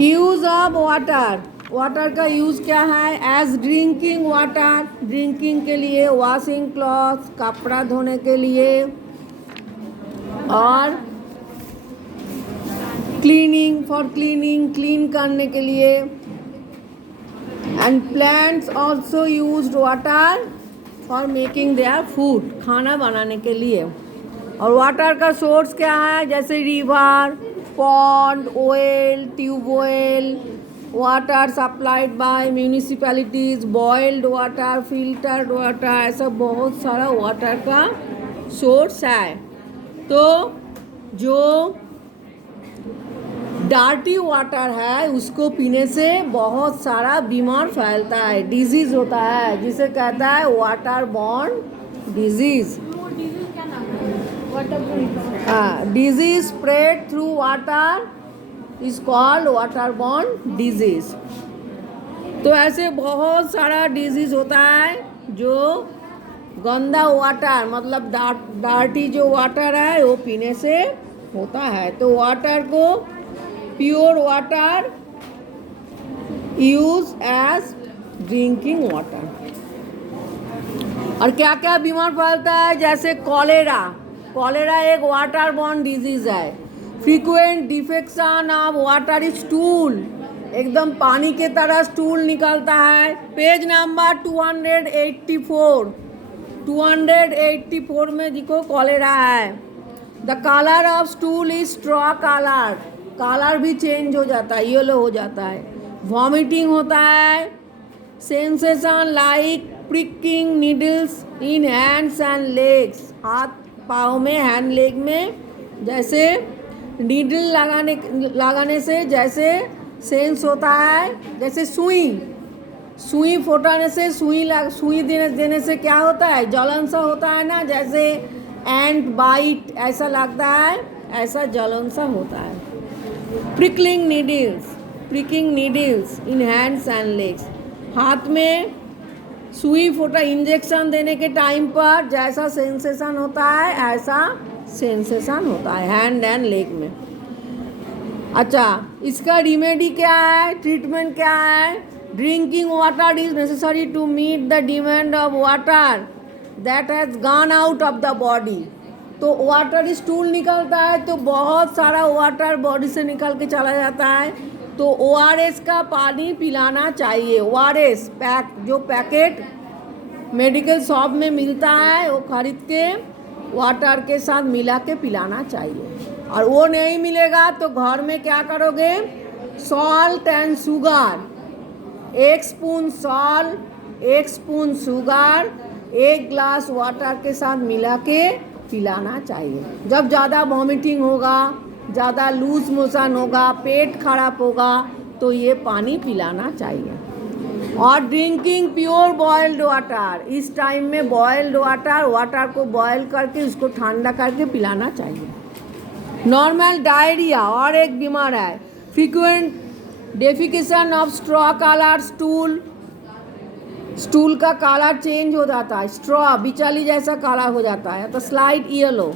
Use of water, water का use क्या है? एज ड्रिंकिंग वाटर, ड्रिंकिंग के लिए, वॉशिंग क्लॉथ, कपड़ा धोने के लिए, और क्लीनिंग, फॉर क्लीनिंग, क्लीन करने के लिए। And plants also use water for making their food, खाना बनाने के लिए। और वाटर का सोर्स क्या है? जैसे river, pond, well, tubewell, water supplied by municipalities, boiled water, filtered water, ऐसा बहुत सारा वाटर का सोर्स है। तो जो डार्टी वाटर है उसको पीने से बहुत सारा बीमार फैलता है, डिजीज होता है, जिसे कहता है water borne disease. Disease spread through water is called water borne disease. तो ऐसे बहुत सारा डिजीज होता है जो गंदा वाटर, मतलब डार्टी जो वाटर है वो पीने से होता है। तो वाटर को, pure water use as drinking water. और क्या क्या बीमार फैलता है? जैसे कॉलेरा, कॉलेरा एक वाटर बॉर्न डिजीज है। Frequent defecation of water stool, एकदम पानी के तरह स्टूल निकलता है। पेज नंबर 284, 284 में देखो कॉलेरा है। The colour of stool is straw colour, colour भी चेंज हो जाता है, येलो हो जाता है। वॉमिटिंग होता है। Sensation like pricking needles in hands and legs, हाथ पाँव में, हैंड लेग में, जैसे नीडल लगाने से जैसे सेंस होता है। जैसे सुई फोटाने से, सुई देने से क्या होता है? जलन सा होता है ना, जैसे एंट बाइट ऐसा लगता है, ऐसा जलन सा होता है। Pricking needles in hands and legs, हाथ में सुई फोटा इंजेक्शन देने के टाइम पर जैसा सेंसेशन होता है ऐसा सेंसेशन होता है हैंड एंड लेग में। अच्छा, इसका रिमेडी क्या है? ट्रीटमेंट क्या है? Drinking water is necessary to meet the demand of water that has gone out of the body. तो वाटर स्टूल निकलता है तो बहुत सारा वाटर बॉडी से निकल के चला जाता है, तो ORS का पानी पिलाना चाहिए। ORS पैक, जो पैकेट मेडिकल शॉप में मिलता है, वो खरीद के वाटर के साथ मिला के पिलाना चाहिए। और वो नहीं मिलेगा तो घर में क्या करोगे? Salt and sugar, 1 spoon salt, 1 spoon sugar, 1 glass water के साथ मिला के पिलाना चाहिए। जब ज़्यादा वॉमिटिंग होगा, ज़्यादा लूज मोशन होगा, पेट खराब होगा, तो ये पानी पिलाना चाहिए। और ड्रिंकिंग प्योर बॉइल्ड वाटर, इस टाइम में बॉइल्ड वाटर को बॉयल करके उसको ठंडा करके पिलाना चाहिए। नॉर्मल डायरिया और एक बीमार है। Frequent defecation of straw colour stool, stool का कलर चेंज हो जाता है, स्ट्रॉ बिचाली जैसा कलर हो जाता है, तो स्लाइट येलो।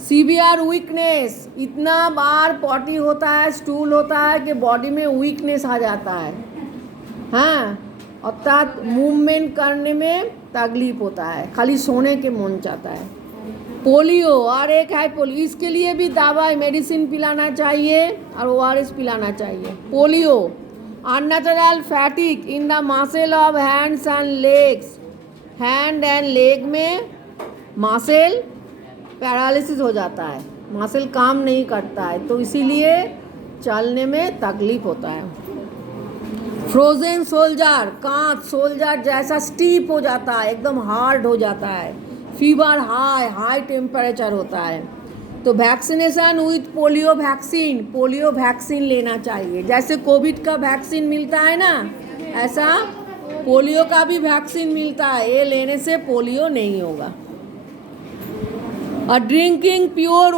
सीवियर वीकनेस, इतना बार पॉटी होता है, स्टूल होता है कि बॉडी में वीकनेस आ जाता है, हाँ, अर्थात मूवमेंट करने में तकलीफ होता है, खाली सोने के मन चाहता है। पोलियो और एक है पोलियो, इसके लिए भी दवाई मेडिसिन पिलाना चाहिए और ORS पिलाना चाहिए। Polio, unnatural फैटिक in the muscle of hands and legs, hand and leg में मसल पैरालिसिस हो जाता है, मसल काम नहीं करता है, तो इसीलिए चलने में तकलीफ होता है। फ्रोजन सोल्जर, कांच सोल्जर जैसा स्टीप हो जाता है, एकदम हार्ड हो जाता है। फीवर हाई टेम्परेचर होता है। तो वैक्सीनेशन विथ पोलियो वैक्सीन लेना चाहिए। जैसे कोविड का वैक्सीन मिलता है ना, ऐसा पोलियो का भी वैक्सीन मिलता है, ये लेने से पोलियो नहीं होगा। और ड्रिंकिंग प्योर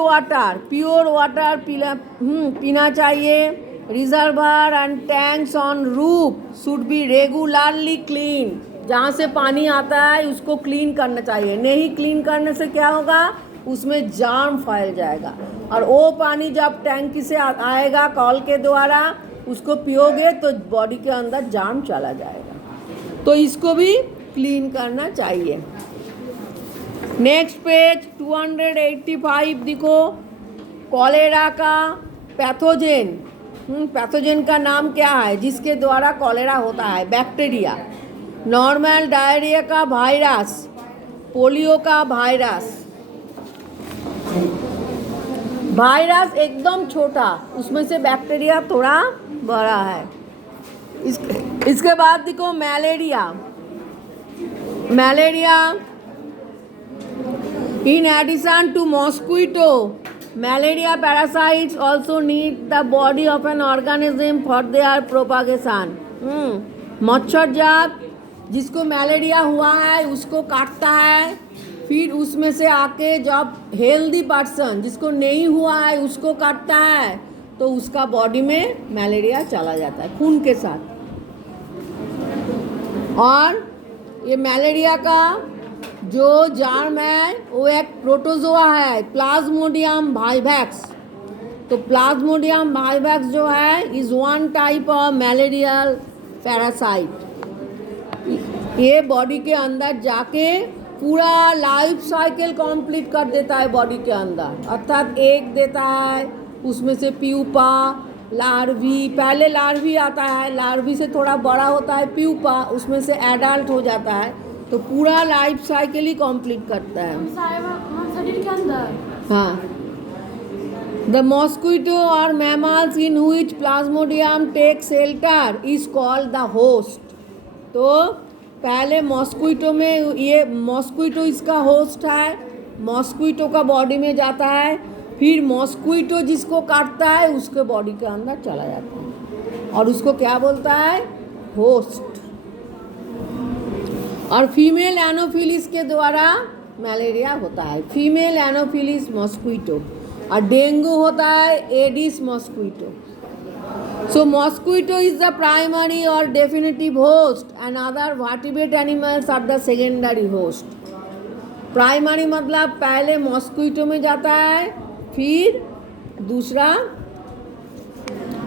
वाटर पीना चाहिए। Reservoir and tanks on roof should be regularly clean, जहाँ से पानी आता है उसको क्लीन करना चाहिए। नहीं क्लीन करने से क्या होगा? उसमें जार्म फैल जाएगा, और वो पानी जब टैंकी से आएगा कॉल के द्वारा उसको पियोगे तो बॉडी के अंदर जाम चला जाएगा, तो इसको भी क्लीन करना चाहिए। नेक्स्ट पेज 285 देखो, कॉलेरा का पैथोजेन। पैथोजेन का नाम क्या है जिसके द्वारा कॉलेरा होता है? बैक्टीरिया। नॉर्मल डायरिया का वायरस, पोलियो का वायरस। वायरस एकदम छोटा, उसमें से बैक्टीरिया थोड़ा बड़ा है। इसके बाद देखो malaria. Malaria in addition to mosquito, malaria parasites also need the body of an organism for their propagation. मच्छर जात जिसको मलेरिया हुआ है उसको काटता है, फिर उसमें से आके जब हेल्दी पर्सन जिसको नहीं हुआ है उसको काटता है तो उसका बॉडी में मलेरिया चला जाता है खून के साथ। और ये मलेरिया का जो जार्म है वो एक प्रोटोजोआ है, प्लाज्मोडियम वाइवैक्स। तो प्लाज्मोडियम वाइवैक्स जो है is one type of malarial parasite. ये बॉडी के अंदर जाके पूरा लाइफ साइकिल कंप्लीट कर देता है बॉडी के अंदर, अर्थात एग देता है, उसमें से प्यूपा, लार्वी, पहले लार्वी आता है, लार्वी से थोड़ा बड़ा होता है प्यूपा, उसमें से एडल्ट हो जाता है, तो पूरा लाइफ साइकिल ही कंप्लीट करता है शरीर के अंदर। हाँ। द मॉस्क्विटो और mammals in which plasmodium take shelter is called the host. तो पहले मॉस्क्विटो में ये मॉस्क्विटो इसका होस्ट है, मॉस्क्विटो का बॉडी में जाता है, फिर मॉस्क्विटो जिसको काटता है उसके बॉडी के अंदर चला जाता है और उसको क्या बोलता है? होस्ट। और फीमेल एनोफिलिस के द्वारा मलेरिया होता है, फीमेल एनोफिलिस मॉस्क्विटो। और डेंगू होता है Aedes मॉस्क्विटो। So mosquito is the primary or definitive host and other vertebrate animals are the secondary host. Primary मतलब पहले मॉस्क्विटो में जाता है, फिर दूसरा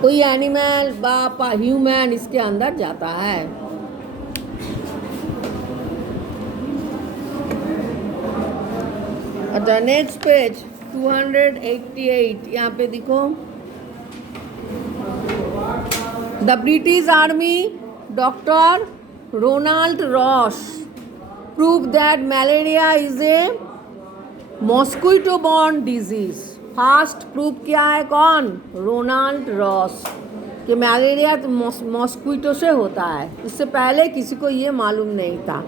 कोई एनिमल बा ह्यूमन इसके अंदर जाता है। अच्छा नेक्स्ट पेज 288, यहाँ पे देखो The British Army Dr. Ronald Ross proved that malaria is a mosquito-borne disease. First proof किया है कौन? रोनाल्ड रॉस, कि मलेरिया मॉस्क्विटो से होता है। इससे पहले किसी को ये मालूम नहीं था।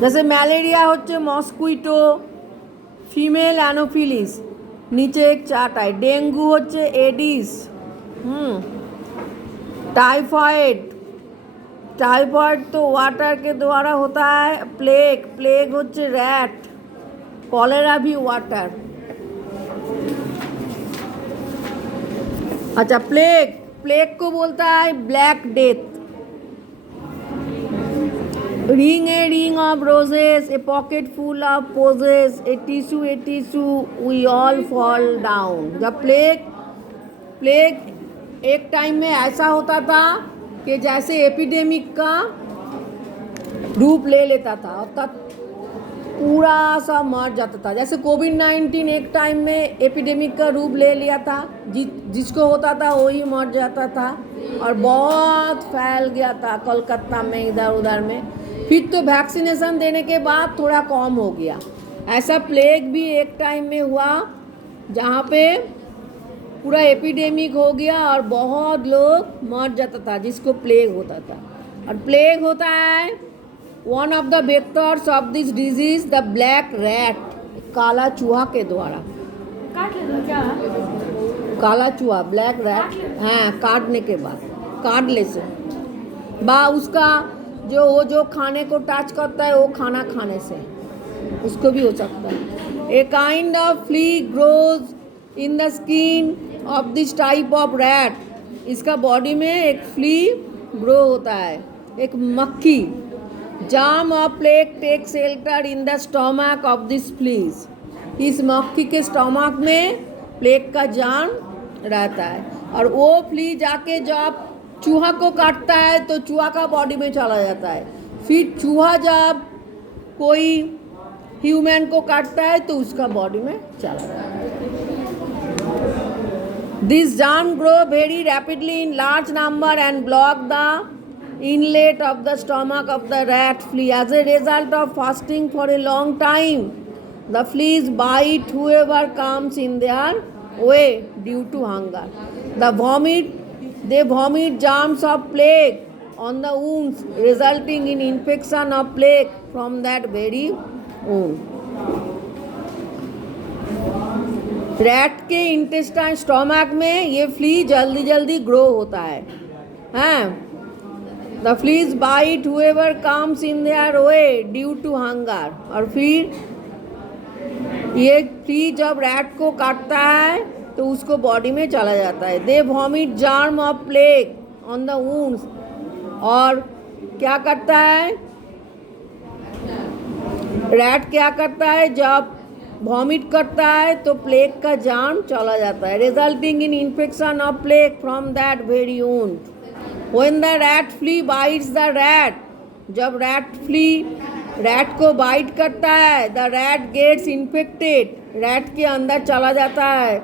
जैसे मलेरिया होচ্ছে मॉस्क्विटो, फीमेल एनोफिलिस, नीचे एक चार्ट है। डेंगू होচ্ছে एडिस, टाइफॉइड, टाइफॉइड तो वाटर के द्वारा होता है। प्लेग, प्लेग होচ্ছে रैट, कॉलेरा भी वाटर। अच्छा प्लेग, प्लेग को बोलता है black death. Ring a ring of roses, a pocket full of posies, a tissue, we all fall down. जब प्लेग एक टाइम में ऐसा होता था कि जैसे एपिडेमिक का रूप ले लेता था, अर्थात पूरा सा मर जाता था। जैसे कोविड-19 एक टाइम में एपिडेमिक का रूप ले लिया था, जिसको होता था वही मर जाता था और बहुत फैल गया था कोलकाता में, इधर उधर में। फिर तो वैक्सीनेशन देने के बाद थोड़ा कम हो गया। ऐसा प्लेग भी एक टाइम में हुआ जहाँ पे पूरा एपिडेमिक हो गया और बहुत लोग मर जाता था, जिसको प्लेग होता था। और प्लेग होता है one of the vectors of this disease the black rat, काला चूहा के द्वारा। काट लेता क्या? काला चूहा, ब्लैक रैट, हाँ काटने के बाद, काटने से बा उसका जो खाने को टच करता है वो खाना खाने से उसको भी हो सकता है। A kind of flea grows in the skin of this type of rat. इसका बॉडी में एक फ्ली ग्रो होता है, एक मक्खी। Germ of plague take shelter in the stomach of this fleas. इस मक्खी के स्टोमक में प्लेग का जार्म रहता है। और वो फ्ली जाके जब चूहा को काटता है तो चूहा का बॉडी में चला जाता है। फिर चूहा जब कोई ह्यूमन को काटता है तो उसका बॉडी में चला जाता है। This germ grow very rapidly in large number and block the inlet of the stomach of the rat flea. As a result of fasting for a long time, the fleas bite whoever comes in their way due to hunger. They vomit germs of plague on the wounds, resulting in infection of plague from that very wound. Rat के intestine stomach में ये flea जल्दी जल्दी grow होता है। The fleas bite whoever comes in their way due to hunger. और फिर ये फ्ली जब रैट को काटता है तो उसको बॉडी में चला जाता है। They vomit germ of plague on the wounds. और क्या करता है रैट, क्या करता है जब वॉमिट करता है तो प्लेग का जार्म चला जाता है, resulting in infection of plague from that very wound. When the rat flea bites the rat, जब रैट फ्ली रैट को बाइट करता है, the rat gets infected, rat के अंदर चला जाता है।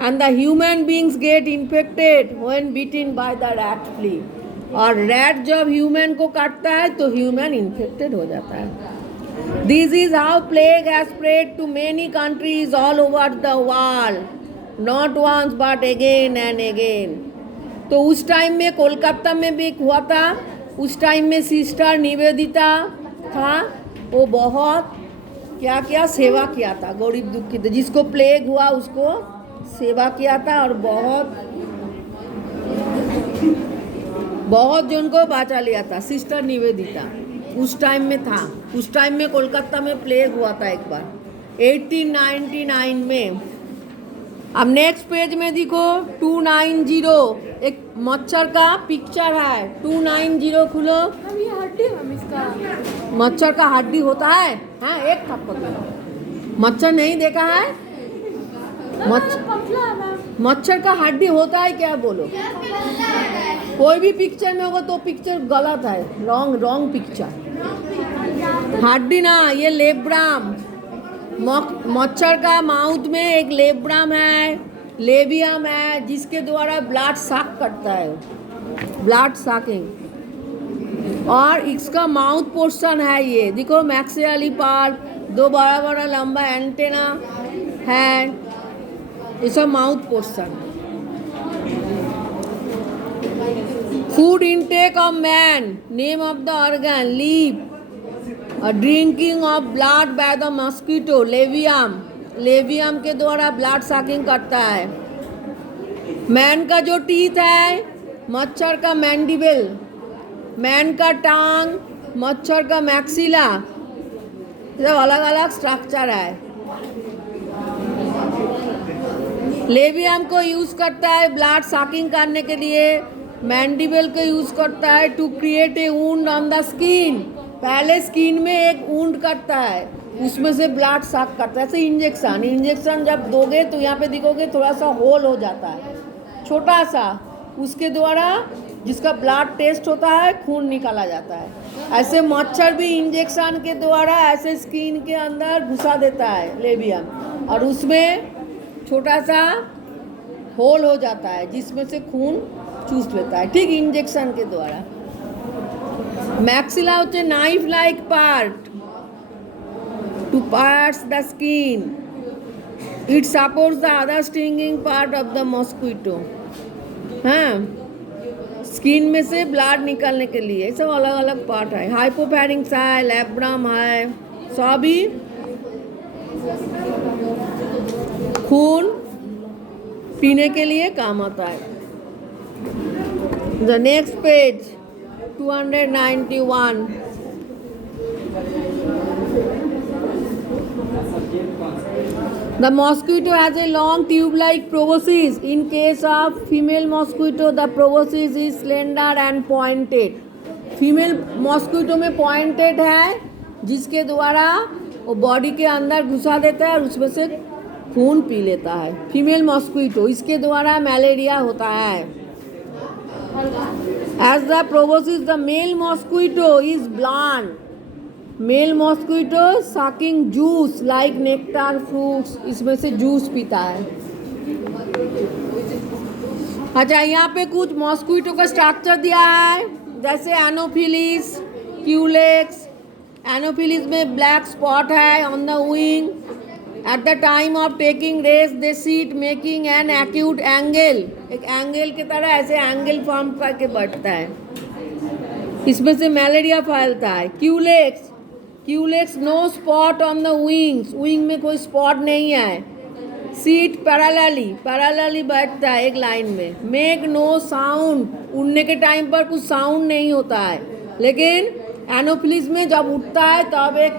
And the human beings get infected when bitten by the rat flea. और रैट जब ह्यूमन को काटता है तो ह्यूमन इन्फेक्टेड हो जाता है। This is how plague has spread to many countries all over the world, not once but again and again. तो उस टाइम में कोलकाता में भी हुआ था। उस टाइम में सिस्टर निवेदिता था, वो बहुत क्या क्या सेवा किया था, गरीब दुखित जिसको प्लेग हुआ उसको सेवा किया था और बहुत जन को बचा लिया था। सिस्टर निवेदिता उस टाइम में था। उस टाइम में कोलकाता में प्लेग हुआ था एक बार 1899 में। अब नेक्स्ट पेज में देखो 290, एक मच्छर का पिक्चर है। 290 खुलो। हम ये हड्डी है मैम इसका। मच्छर का हड्डी होता है? हाँ, एक थप्पड़ दो। मच्छर नहीं देखा है? पतला है मैम। मच्छर का हड्डी होता है क्या बोलो? कोई भी पिक्चर में होगा तो पिक्चर गलत है, रॉन्ग पिक्चर। हड्डी ना, ये लेब्राम। मच्छर का माउथ में एक लेब्राम है, लेबियम है, जिसके द्वारा ब्लड साक करता है, ब्लड साकिंग। और इसका माउथ पोर्शन है, ये देखो मैक्सिलरी पार्ट, दो बड़ा बड़ा लंबा एंटेना है, ये सब mouth portion. Food intake of man, name of the organ leave, drinking of blood by the mosquito, labium के द्वारा ब्लड साकिंग करता है। मैन का जो टीथ है, मच्छर का मैंडिबल, मैन का टांग, मच्छर का मैक्सिला, सब अलग अलग स्ट्रक्चर है। लेवियम को यूज करता है ब्लड साकिंग करने के लिए, मैंडिबल को यूज करता है to create a wound on the skin, पहले स्किन में एक वुंड करता है, उसमें से ब्लड साक करता है। ऐसे इंजेक्शन जब दोगे तो यहाँ पे देखोगे थोड़ा सा होल हो जाता है, छोटा सा, उसके द्वारा जिसका ब्लड टेस्ट होता है खून निकाला जाता है। ऐसे मच्छर भी इंजेक्शन के द्वारा ऐसे स्किन के अंदर घुसा देता है लेबियम, और उसमें छोटा सा होल हो जाता है जिसमें से खून चूस लेता है, ठीक, इंजेक्शन के द्वारा। मैक्सिला होते knife like part two parts the skin, it supports the other stinging part of the mosquito. हाँ, स्किन में से ब्लड निकालने के लिए सब अलग अलग पार्ट है। हाइपोफैरिंक्स है, लेब्राम है, सभी खून पीने के लिए काम आता है। The next page 291। The mosquito has a long tube-like proboscis. In case of female mosquito, the proboscis is slender and pointed. Female mosquito में पॉइंटेड है, जिसके द्वारा वो बॉडी के अंदर घुसा देता है और उसमें से खून पी लेता है। फीमेल मॉस्क्वीटो, इसके द्वारा मलेरिया होता है। As the proboscis the male mosquito is blunt. Male mosquito sucking juice like nectar fruits, इसमें से जूस पीता है। अच्छा, यहाँ पे कुछ मॉस्क्वीटो का स्ट्रक्चर दिया है, जैसे एनोफिलिस, क्यूलेक्स। एनोफिलिस में ब्लैक स्पॉट है on the wing. At the time of taking rest they seat making an acute angle, एक एंगल की तरह ऐसे एंगल फॉर्म करके बैठता है, इसमें से मलेरिया फैलता है। Culex, culex no spot on the wings, wing में कोई स्पॉट नहीं है। सीट पैरेलली बैठता है एक लाइन में। मेक नो साउंड, उड़ने के टाइम पर कुछ साउंड नहीं होता है, लेकिन एनोफिलिस में जब उठता है तब एक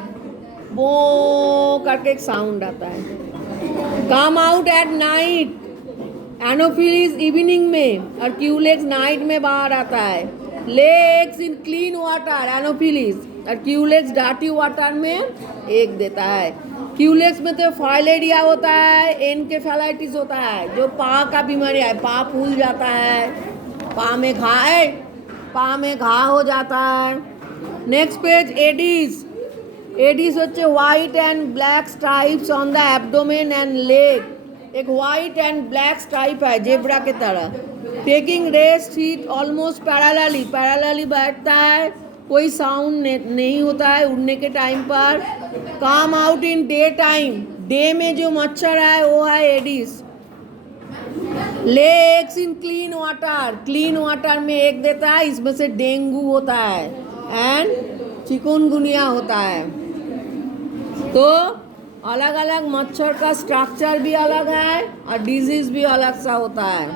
बो करके एक साउंड आता है। Come out at night, Anopheles evening में और क्यूलेक्स नाइट में बाहर आता है। Lay eggs in clean water, Anopheles, और क्यूलेक्स डार्टी वाटर में एग देता है। क्यूलेक्स में तो फाइलेरिया होता है, एनकेफेलाइटिस होता है, जो पाँव का बीमारी है, पाँव फूल जाता है, पाँव में घा हो जाता है। Next page, Aedes. एडिस হচ্ছে white and black stripes on the abdomen and leg, एक वाइट एंड ब्लैक स्ट्राइप है जेब्रा के तरह। Taking rest seat almost parallelly बैठता है, कोई साउंड नहीं होता है उड़ने के टाइम पर। Come out in day time, day में जो मच्छर है वो है Aedes. Lay eggs in clean water में एग देता है, इसमें से डेंगू होता है एंड चिकनगुनिया होता है। तो अलग अलग मच्छर का स्ट्रक्चर भी अलग है और डिजीज भी अलग सा होता है।